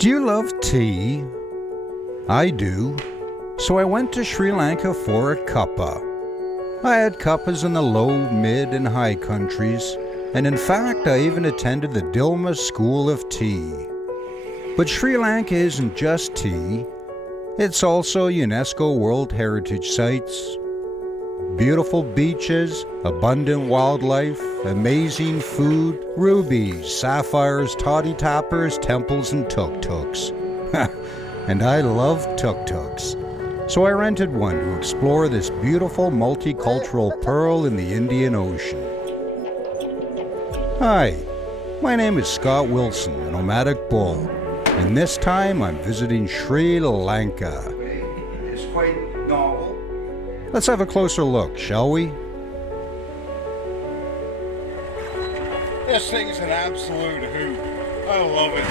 Do you love tea? I do. So I went to Sri Lanka for a cuppa. I had cuppas in the low, mid, and high countries, and in fact I even attended the Dilma School of Tea. But Sri Lanka isn't just tea, it's also UNESCO World Heritage Sites, beautiful beaches, abundant wildlife, amazing food, rubies, sapphires, toddy tappers, temples, and tuk-tuks. And I love tuk-tuks. So I rented one to explore this beautiful multicultural pearl in the Indian Ocean. Hi, my name is Scott Wilson, a nomadic bull, and this time I'm visiting Sri Lanka. It's quite novel. Let's have a closer look, shall we? This thing's an absolute hoot. I love it.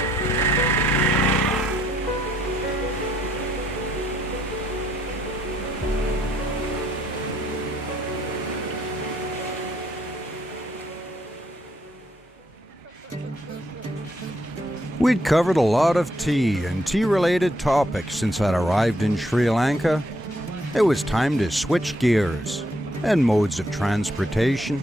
We'd covered a lot of tea and tea-related topics since I'd arrived in Sri Lanka. It was time to switch gears and modes of transportation.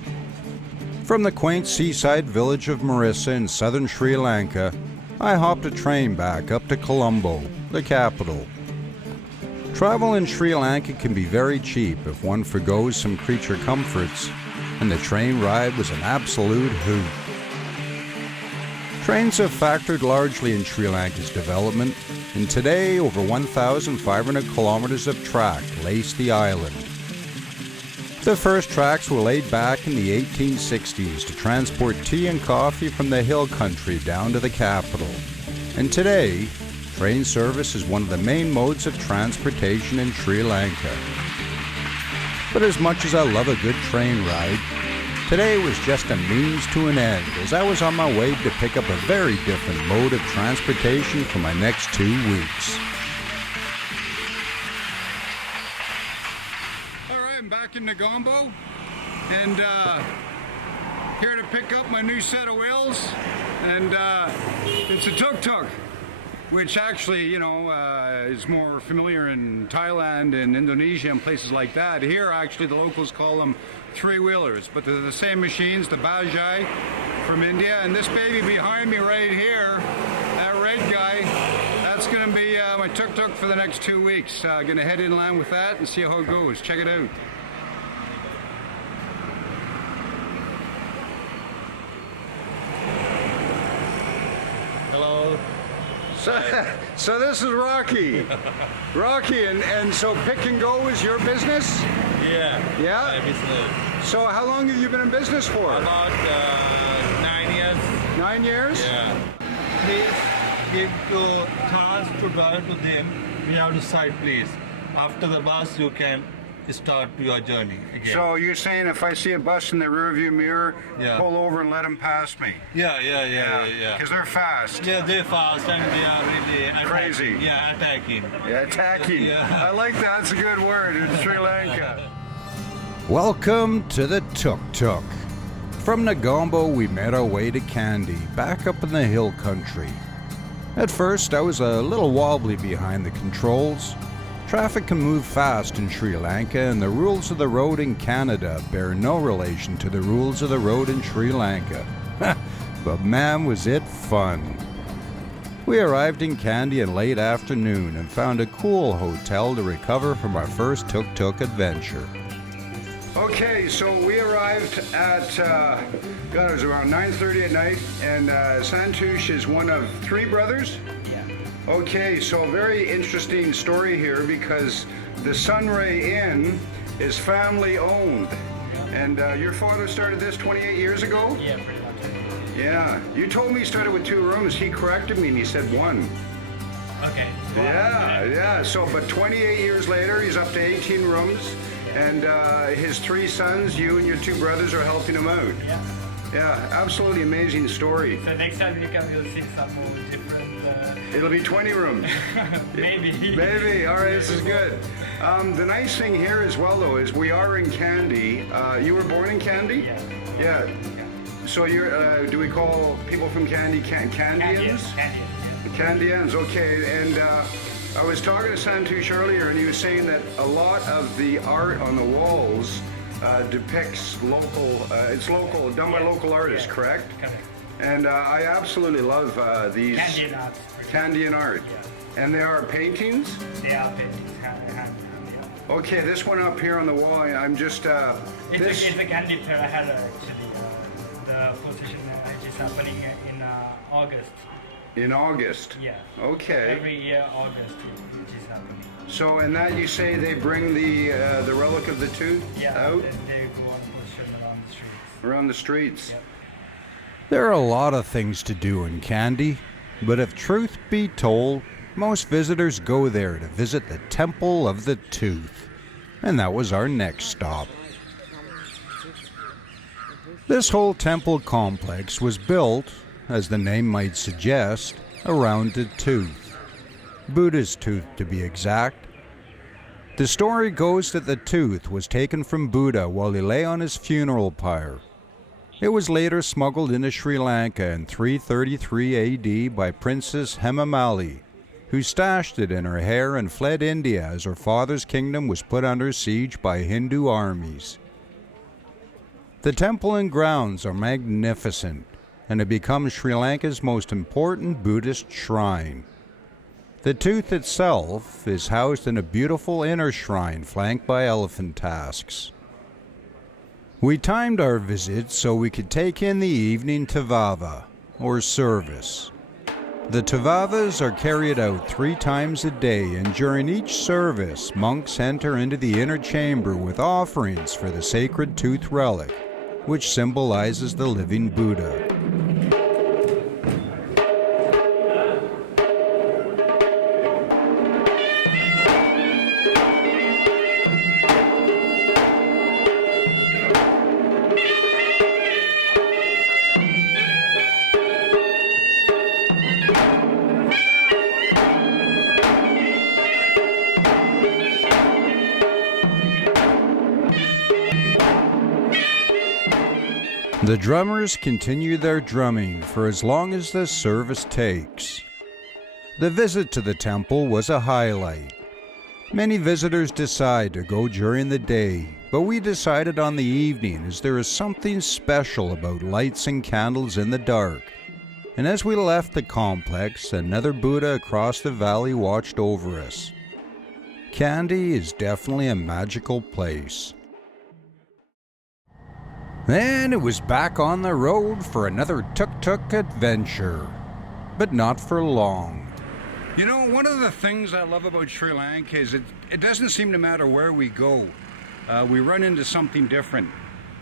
From the quaint seaside village of Marissa in southern Sri Lanka, I hopped a train back up to Colombo, the capital. Travel in Sri Lanka can be very cheap if one forgoes some creature comforts, and the train ride was an absolute hoot. Trains have factored largely in Sri Lanka's development, and today over 1,500 kilometers of track lace the island. The first tracks were laid back in the 1860s to transport tea and coffee from the hill country down to the capital. And today, train service is one of the main modes of transportation in Sri Lanka. But as much as I love a good train ride, today was just a means to an end, as I was on my way to pick up a very different mode of transportation for my next 2 weeks. Alright, I'm back in Colombo, and here to pick up my new set of wheels, and it's a Tuk Tuk, which actually, you know, is more familiar in Thailand and Indonesia and places like that. Here, actually, the locals call them three-wheelers, but they're the same machines, the Bajaj from India. And this baby behind me right here, that red guy, that's going to be my tuk-tuk for the next 2 weeks. Going to head inland with that and see how it goes. Check it out. Hello. So this is Rocky. Rocky, and so pick and go is your business? Yeah. Yeah? My business. So how long have you been in business for? About 9 years. 9 years? Yeah. Please give to chance to drive to them. We have to side, please. After the bus, you can start your journey again. So you're saying if I see a bus in the rearview mirror, Yeah. pull over and let them pass me? Yeah. Because they're fast. Yeah, they're fast and they are really attacking. Crazy. Yeah, attacking. Yeah, attacking. Yeah. I like that. That's a good word in Sri Lanka. Welcome to the Tuk Tuk. From Negombo, we made our way to Kandy, back up in the hill country. At first, I was a little wobbly behind the controls. Traffic can move fast in Sri Lanka, and the rules of the road in Canada bear no relation to the rules of the road in Sri Lanka. But man, was it fun. We arrived in Kandy in late afternoon and found a cool hotel to recover from our first tuk-tuk adventure. Okay, so we arrived at, God, it was around 9:30 at night, and Santush is one of 3 brothers? Yeah. Okay, so a very interesting story here because the Sunray Inn is family owned. And your father started this 28 years ago? Yeah, pretty much. Yeah. You told me he started with 2 rooms. He corrected me and he said 1. Okay. Yeah. So, but 28 years later, he's up to 18 rooms. And his 3 sons, you and your 2 brothers, are helping him out. Yeah. Yeah, absolutely amazing story. So next time you can will see some more different. It'll be 20 rooms. Maybe. Maybe. All right, this is good. The nice thing here as well, though, is we are in Kandy. You were born in Kandy? Yeah. Yeah. So you're, do we call people from Kandy Kandians? Candians, yeah. Candians, okay. And I was talking to Santush earlier, and he was saying that a lot of the art on the walls depicts local, it's local, done by local artists, correct? Correct. And I absolutely love these Candy art. Candian art. Yeah. And they are paintings? They are paintings, hand. Yeah. Okay, this one up here on the wall, I'm just, It's a Candy Parahara actually. The position is happening in August. in August. Yeah. Okay. Every year August it is happening. So, and that you say they bring the relic of the tooth Yeah. out Then they go on position around the streets. around the streets? Yep. There are a lot of things to do in Kandy, but if truth be told, most visitors go there to visit the Temple of the Tooth, and that was our next stop. This whole temple complex was built, as the name might suggest, around a tooth. Buddha's tooth, to be exact. The story goes that the tooth was taken from Buddha while he lay on his funeral pyre. It was later smuggled into Sri Lanka in 333 AD by Princess Hemamali, who stashed it in her hair and fled India as her father's kingdom was put under siege by Hindu armies. The temple and grounds are magnificent, and it becomes Sri Lanka's most important Buddhist shrine. The tooth itself is housed in a beautiful inner shrine flanked by elephant tusks. We timed our visit so we could take in the evening tavava, or service. The tavavas are carried out 3 times a day, and during each service, monks enter into the inner chamber with offerings for the sacred tooth relic, which symbolizes the living Buddha. The drummers continue their drumming for as long as the service takes. The visit to the temple was a highlight. Many visitors decide to go during the day, but we decided on the evening as there is something special about lights and candles in the dark. And as we left the complex, another Buddha across the valley watched over us. Kandy is definitely a magical place. Then it was back on the road for another Tuk Tuk adventure, but not for long. You know, one of the things I love about Sri Lanka is it doesn't seem to matter where we go. We run into something different.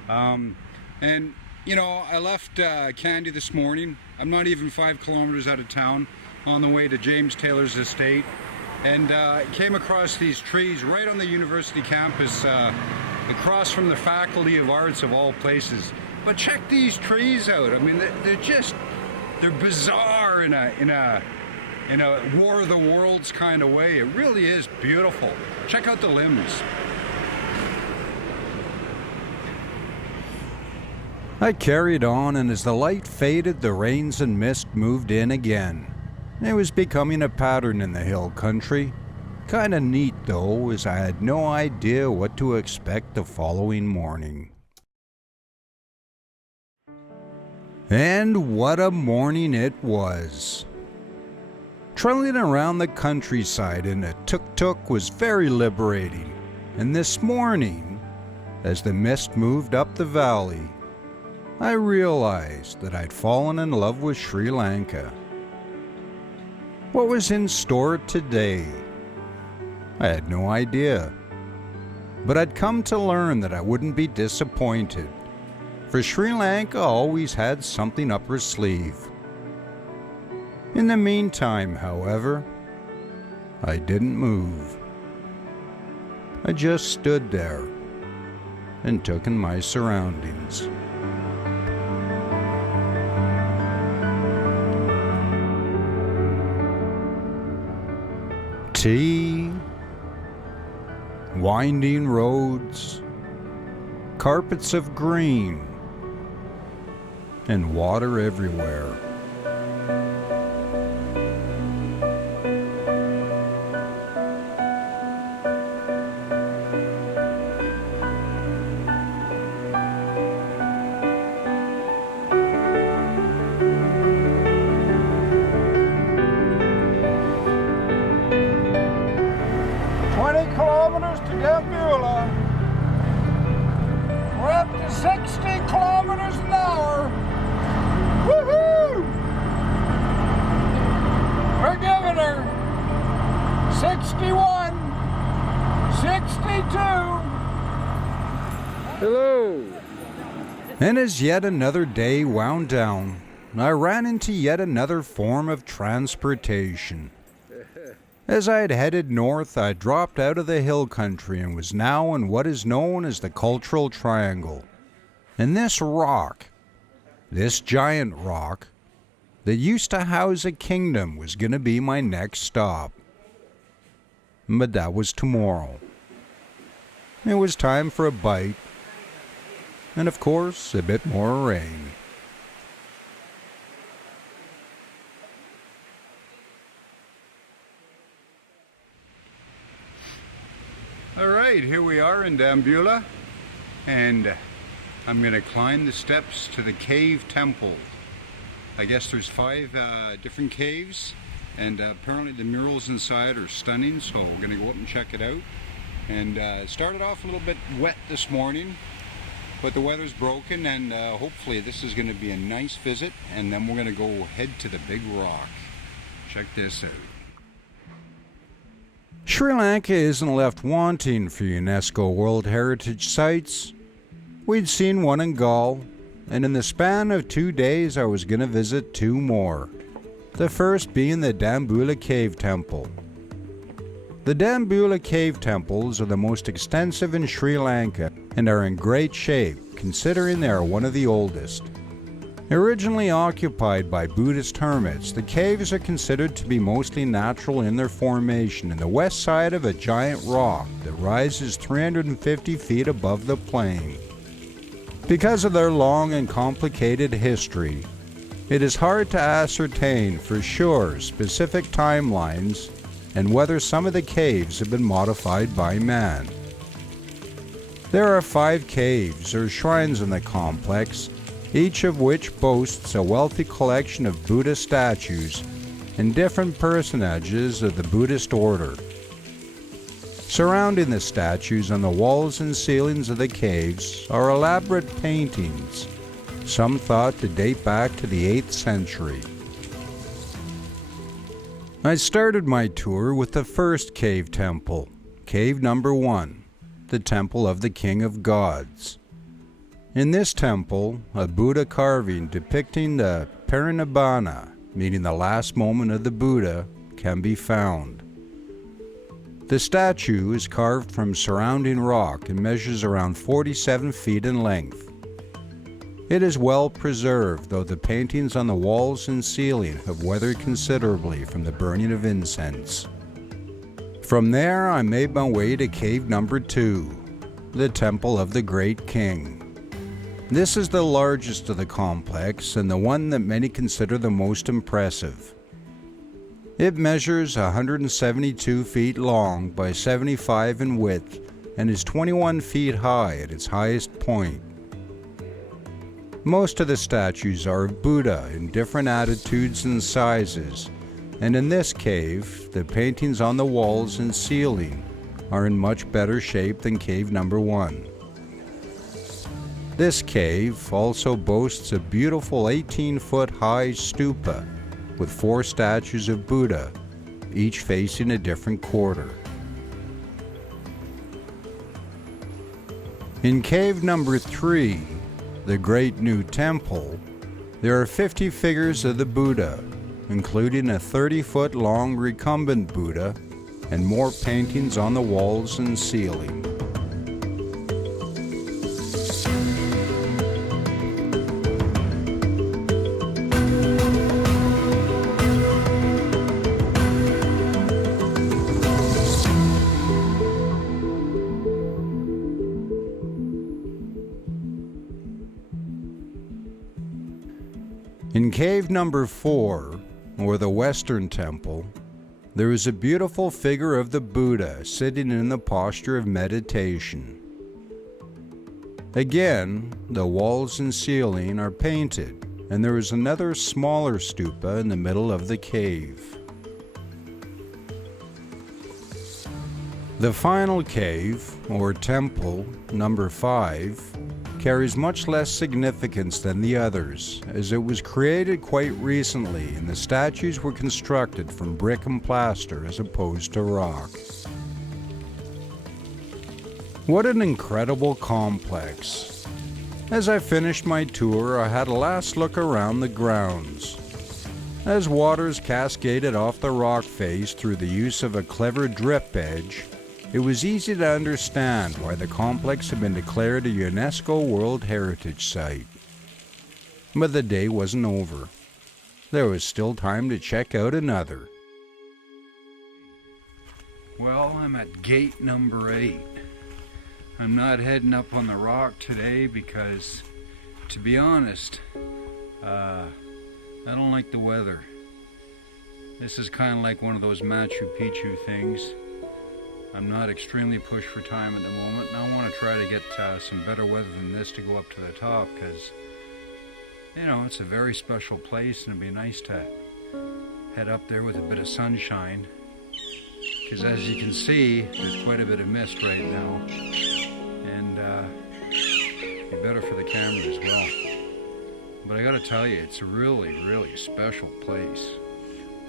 And, you know, I left Kandy this morning. I'm not even 5 kilometers out of town on the way to James Taylor's estate. And came across these trees right on the university campus across from the Faculty of Arts of all places. But check these trees out. I mean, they're bizarre in a War of the Worlds kind of way. It really is beautiful. Check out the limbs. I carried on, and as the light faded, the rains and mist moved in again. It was becoming a pattern in the hill country. Kinda neat though, as I had no idea what to expect the following morning. And what a morning it was. Trailing around the countryside in a tuk-tuk was very liberating, and this morning, as the mist moved up the valley, I realized that I'd fallen in love with Sri Lanka. What was in store today? I had no idea. But I'd come to learn that I wouldn't be disappointed, for Sri Lanka always had something up her sleeve. In the meantime, however, I didn't move. I just stood there and took in my surroundings. Tea, winding roads, carpets of green, and water everywhere. 60 kilometers an hour. Woohoo! We're giving her 61, 62. Hello. And as yet another day wound down, I ran into yet another form of transportation. As I had headed north, I dropped out of the hill country and was now in what is known as the Cultural Triangle. And this rock, this giant rock, that used to house a kingdom was going to be my next stop. But that was tomorrow. It was time for a bite, and of course, a bit more rain. All right, here we are in Dambulla, and I'm going to climb the steps to the Cave Temple. I guess there's 5 different caves, and apparently the murals inside are stunning, so we're going to go up and check it out. And it started off a little bit wet this morning, but the weather's broken, and hopefully this is going to be a nice visit, and then we're going to go head to the big rock. Check this out. Sri Lanka isn't left wanting for UNESCO World Heritage Sites. We'd seen one in Galle, and in the span of 2 days I was going to visit 2 more. The first being the Dambulla Cave Temple. The Dambulla Cave Temples are the most extensive in Sri Lanka and are in great shape considering they are one of the oldest. Originally occupied by Buddhist hermits, the caves are considered to be mostly natural in their formation in the west side of a giant rock that rises 350 feet above the plain. Because of their long and complicated history, it is hard to ascertain for sure specific timelines and whether some of the caves have been modified by man. There are 5 caves or shrines in the complex, each of which boasts a wealthy collection of Buddha statues and different personages of the Buddhist order. Surrounding the statues on the walls and ceilings of the caves are elaborate paintings, some thought to date back to the 8th century. I started my tour with the first cave temple, cave number 1, the Temple of the King of Gods. In this temple, a Buddha carving depicting the Parinibbana, meaning the last moment of the Buddha, can be found. The statue is carved from surrounding rock and measures around 47 feet in length. It is well preserved, though the paintings on the walls and ceiling have weathered considerably from the burning of incense. From there, I made my way to cave number 2, the Temple of the Great King. This is the largest of the complex and the one that many consider the most impressive. It measures 172 feet long by 75 in width and is 21 feet high at its highest point. Most of the statues are of Buddha in different attitudes and sizes, and in this cave, the paintings on the walls and ceiling are in much better shape than cave number 1. This cave also boasts a beautiful 18-foot high stupa with 4 statues of Buddha, each facing a different quarter. In cave number 3, the Great New Temple, there are 50 figures of the Buddha, including a 30-foot long recumbent Buddha and more paintings on the walls and ceiling. In cave number 4, or the Western Temple, there is a beautiful figure of the Buddha sitting in the posture of meditation. Again, the walls and ceiling are painted, and there is another smaller stupa in the middle of the cave. The final cave, or temple, number 5, carries much less significance than the others, as it was created quite recently and the statues were constructed from brick and plaster as opposed to rock. What an incredible complex. As I finished my tour, I had a last look around the grounds. As waters cascaded off the rock face through the use of a clever drip edge, it was easy to understand why the complex had been declared a UNESCO World Heritage Site. But the day wasn't over. There was still time to check out another. Well, I'm at gate number 8. I'm not heading up on the rock today because, to be honest, I don't like the weather. This is kind of like one of those Machu Picchu things. I'm not extremely pushed for time at the moment, and I want to try to get some better weather than this to go up to the top, because, you know, it's a very special place, and it'd be nice to head up there with a bit of sunshine, because as you can see, there's quite a bit of mist right now, and it'd be better for the camera as well. But I gotta tell you, it's a really, really special place.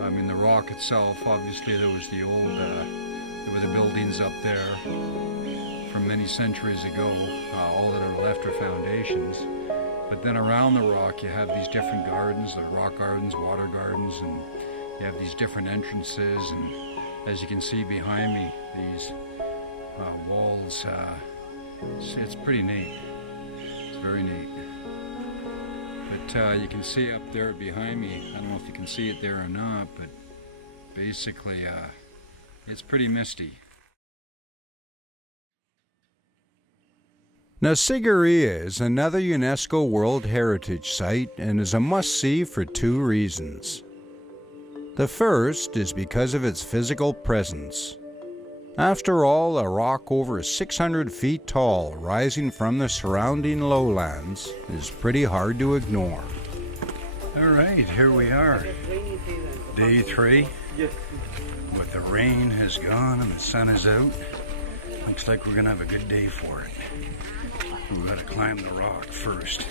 I mean, the rock itself, obviously there was the old, there were the buildings up there from many centuries ago. All that are left are foundations. But then around the rock you have these different gardens, the rock gardens, water gardens, and you have these different entrances. And as you can see behind me, these walls, it's pretty neat. It's very neat. But you can see up there behind me, I don't know if you can see it there or not, but basically it's pretty misty. Now, Sigiriya is another UNESCO World Heritage Site and is a must-see for 2 reasons. The first is because of its physical presence. After all, a rock over 600 feet tall rising from the surrounding lowlands is pretty hard to ignore. All right, here we are. Day 3. But the rain has gone and the sun is out. Looks like we're gonna have a good day for it. We've got to climb the rock first.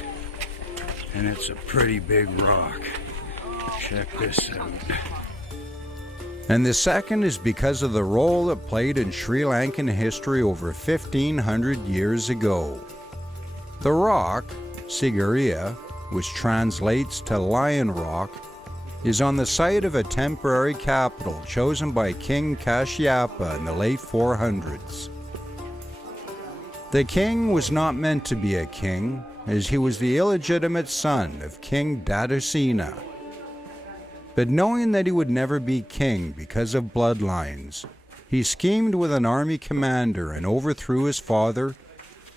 And it's a pretty big rock. Check this out. And the second is because of the role it played in Sri Lankan history over 1,500 years ago. The rock, Sigiriya, which translates to Lion Rock, is on the site of a temporary capital chosen by King Kashyapa in the late 400s. The king was not meant to be a king, as he was the illegitimate son of King Dadasena. But knowing that he would never be king because of bloodlines, he schemed with an army commander and overthrew his father,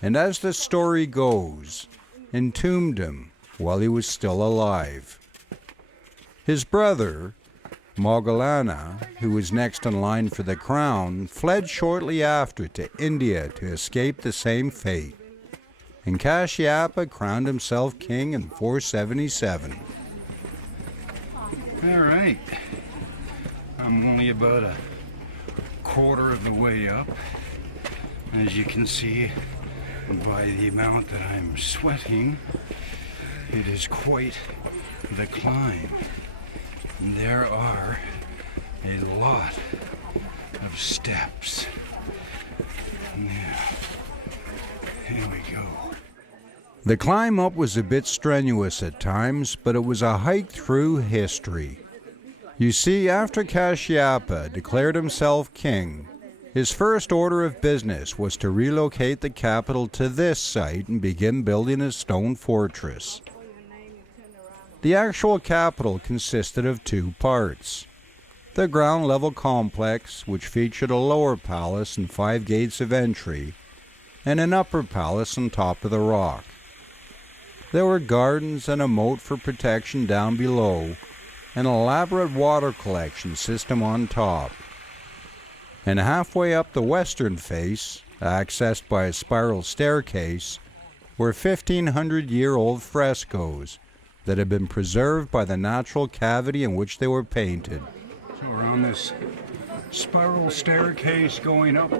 and as the story goes, entombed him while he was still alive. His brother, Moggallana, who was next in line for the crown, fled shortly after to India to escape the same fate, and Kashyapa crowned himself king in 477. All right, I'm only about a quarter of the way up. As you can see by the amount that I'm sweating, it is quite the climb. And there are a lot of steps. Now, here we go. The climb up was a bit strenuous at times, but it was a hike through history. You see, after Kashyapa declared himself king, his first order of business was to relocate the capital to this site and begin building a stone fortress. The actual capital consisted of 2 parts. The ground level complex, which featured a lower palace and 5 gates of entry, and an upper palace on top of the rock. There were gardens and a moat for protection down below, an elaborate water collection system on top. And halfway up the western face, accessed by a spiral staircase, were 1,500-year-old frescoes that had been preserved by the natural cavity in which they were painted. So we're on this spiral staircase going up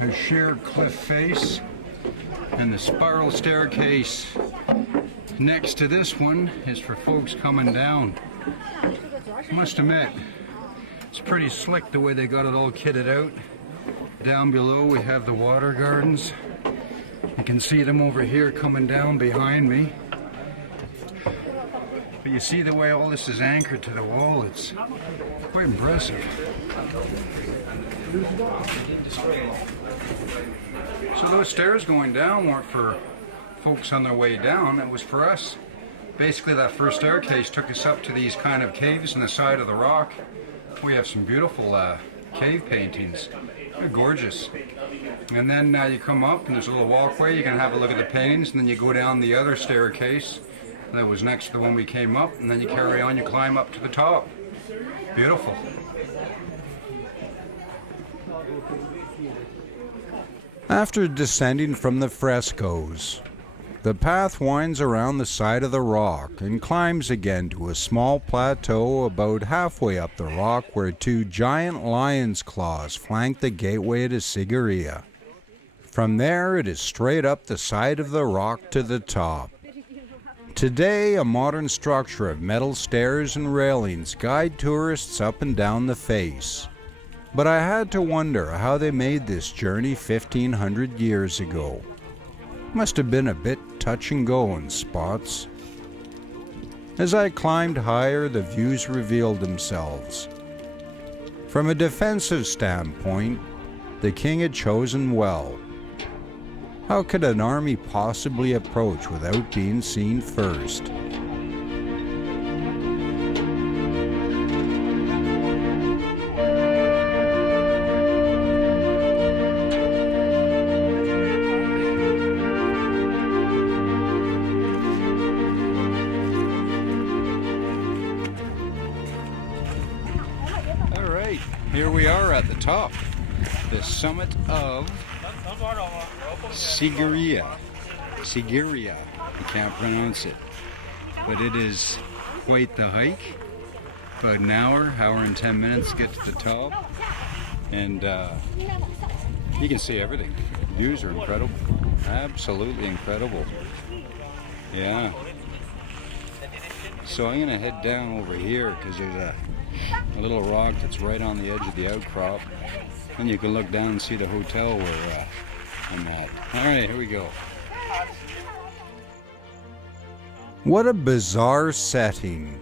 a sheer cliff face. And the spiral staircase next to this one is for folks coming down. Must admit, it's pretty slick the way they got it all kitted out. Down below we have the water gardens. You can see them over here coming down behind me. But you see the way all this is anchored to the wall, it's quite impressive. So those stairs going down weren't for folks on their way down, it was for us. Basically that first staircase took us up to these kind of caves in the side of the rock. We have some beautiful cave paintings. They're gorgeous. And then you come up and there's a little walkway, you can have a look at the paintings, and then you go down the other staircase that was next to the one we came up, and then you carry on, you climb up to the top. Beautiful. After descending from the frescoes, the path winds around the side of the rock and climbs again to a small plateau about halfway up the rock where two giant lion's claws flank the gateway to Sigiriya. From there it is straight up the side of the rock to the top. Today, a modern structure of metal stairs and railings guide tourists up and down the face. But I had to wonder how they made this journey 1,500 years ago. Must have been a bit touch and go in spots. As I climbed higher, the views revealed themselves. From a defensive standpoint, the king had chosen well. How could an army possibly approach without being seen first? All right, here we are at the top, the summit of Sigiriya. Sigiriya, you can't pronounce it, but it is quite the hike. About an hour and 10 minutes to get to the top, and you can see everything. Views are incredible, absolutely incredible. Yeah. So I'm gonna head down over here because there's a little rock that's right on the edge of the outcrop, and you can look down and see the hotel where I'm at. All right, here we go. What a bizarre setting.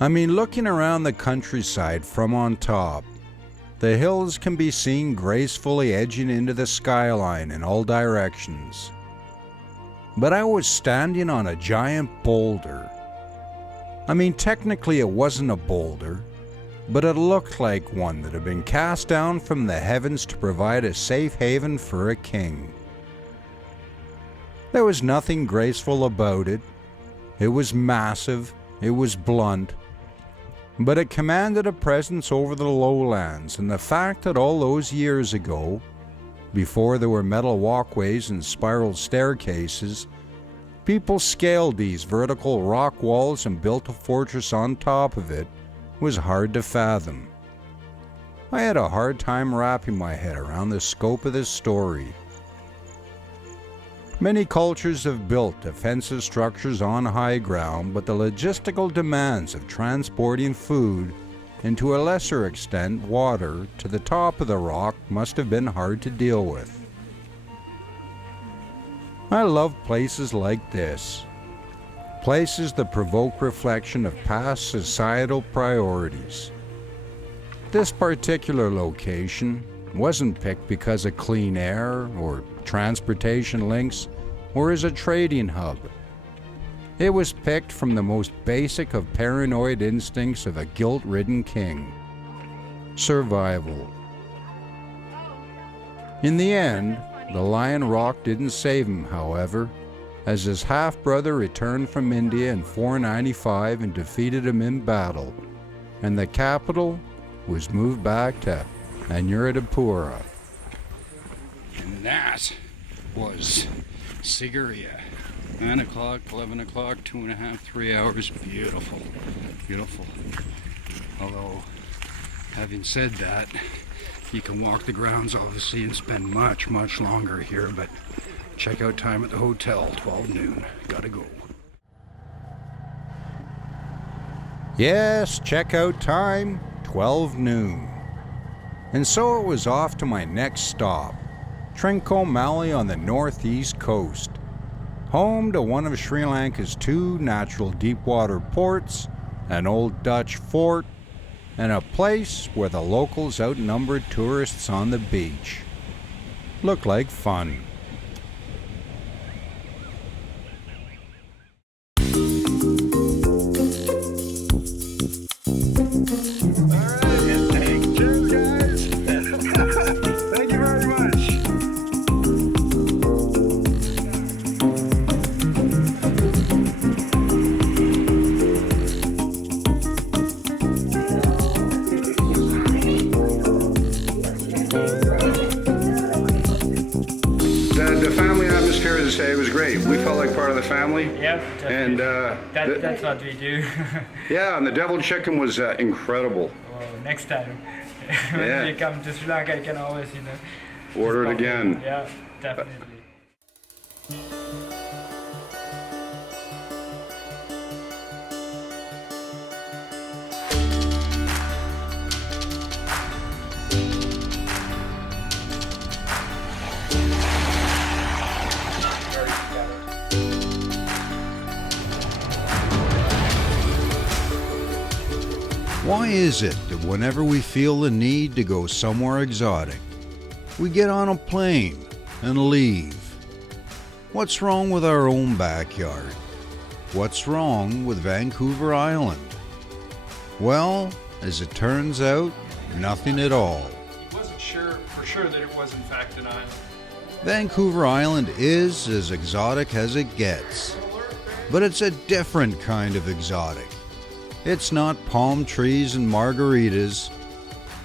I mean, looking around the countryside from on top, the hills can be seen gracefully edging into the skyline in all directions. But I was standing on a giant boulder. I mean, technically it wasn't a boulder, but it looked like one that had been cast down from the heavens to provide a safe haven for a king. There was nothing graceful about it. It was massive, it was blunt, but it commanded a presence over the lowlands, and the fact that all those years ago, before there were metal walkways and spiral staircases, people scaled these vertical rock walls and built a fortress on top of it was hard to fathom. I had a hard time wrapping my head around the scope of this story. Many cultures have built defensive structures on high ground, but the logistical demands of transporting food and to a lesser extent water to the top of the rock must have been hard to deal with. I love places like this. Places that provoke reflection of past societal priorities. This particular location wasn't picked because of clean air or transportation links or as a trading hub. It was picked from the most basic of paranoid instincts of a guilt-ridden king: survival. In the end, the Lion Rock didn't save him, however, as his half-brother returned from India in 495 and defeated him in battle, and the capital was moved back to Anuradhapura. And that was Sigiriya. 9 o'clock, 11 o'clock, 2.5, 3 hours. Beautiful, beautiful. Although, having said that, You can walk the grounds, obviously, and spend much, much longer here, but checkout time at the hotel, 12 noon. Gotta go. Yes, checkout time, 12 noon. And so it was off to my next stop, Trincomalee on the northeast coast, home to one of Sri Lanka's 2 natural deep-water ports, an old Dutch fort, and a place where the locals outnumbered tourists on the beach. Looked like fun. The family atmosphere, as I say, was great. We felt like part of the family. Yep. And that's what we do. yeah, and the deviled chicken was incredible. Well, next time when Yeah. you come to Sri Lanka, you can always, Order it just pop in. again. Yeah, definitely. Why is it that whenever we feel the need to go somewhere exotic, we get on a plane and leave? What's wrong with our own backyard? What's wrong with Vancouver Island? Well, as it turns out, nothing at all. He wasn't sure for sure that it was in fact an island. Vancouver Island is as exotic as it gets, but it's a different kind of exotic. It's not palm trees and margaritas.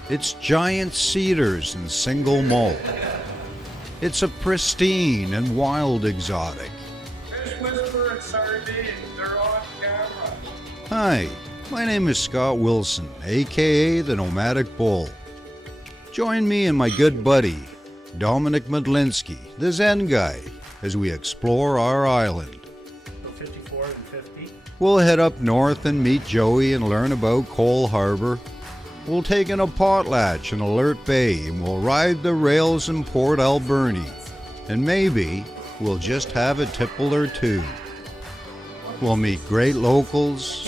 It's giant cedars and single malt. It's a pristine and wild exotic. Fish whisper and sardines, they're on camera. Hi, my name is Scott Wilson, aka the Nomadic Bull. Join me and my good buddy, Dominic Medlinski, the Zen guy, as we explore our island. 54 and 50. We'll head up north and meet Joey and learn about Cole Harbor. We'll take in a potlatch in Alert Bay and we'll ride the rails in Port Alberni. And maybe we'll just have a tipple or two. We'll meet great locals,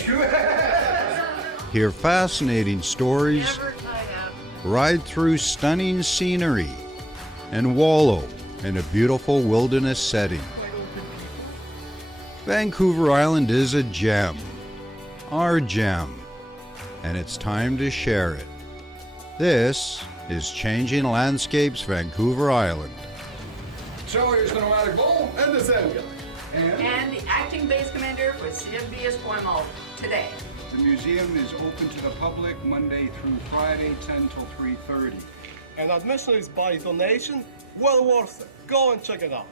hear fascinating stories, ride through stunning scenery, and wallow in a beautiful wilderness setting. Vancouver Island is a gem, our gem, and it's time to share it. This is Changing Landscapes Vancouver Island. So here's the Nomadic Bull and the Zen guy. And the acting base commander for CFB Esquimalt today. The museum is open to the public Monday through Friday, 10 till 3:30. And admission is by donation, well worth it. Go and check it out.